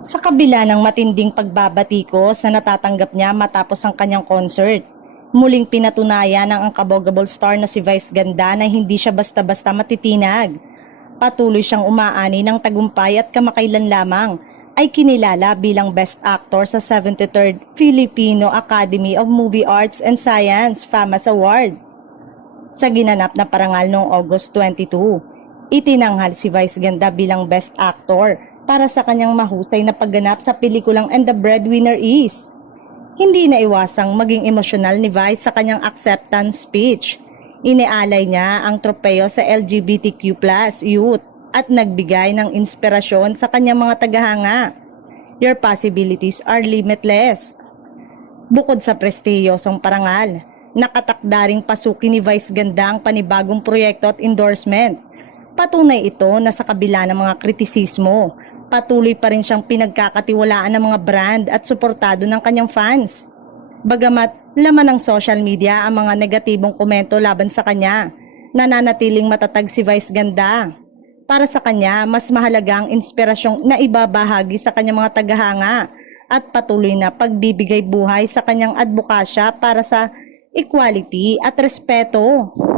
Sa kabila ng matinding pagbabatikos na natatanggap niya matapos ang kanyang concert, muling pinatunayan ng unkaboggable star na si Vice Ganda na hindi siya basta-basta matitinag. Patuloy siyang umaani ng tagumpay at kamakailan lamang ay kinilala bilang Best Actor sa 73rd Filipino Academy of Movie Arts and Science FAMAS Awards. Sa ginanap na parangal noong August 22, itinanghal si Vice Ganda bilang Best Actor para sa kanyang mahusay na pagganap sa pelikulang And the Breadwinner Is. Hindi na iwasang maging emosyonal ni Vice sa kanyang acceptance speech. Inialay niya ang tropeyo sa LGBTQ+ youth at nagbigay ng inspirasyon sa kanyang mga tagahanga. Your possibilities are limitless. Bukod sa prestiyosong parangal, nakatakda ring pasukin ni Vice Ganda ang panibagong proyekto at endorsement. Patunay ito na sa kabila ng mga kritisismo, patuloy pa rin siyang pinagkakatiwalaan ng mga brand at suportado ng kanyang fans. Bagamat laman ng social media ang mga negatibong komento laban sa kanya, nananatiling matatag si Vice Ganda. Para sa kanya, mas mahalaga ang inspirasyong na ibabahagi sa kanyang mga tagahanga at patuloy na pagbibigay buhay sa kanyang advokasya para sa equality at respeto.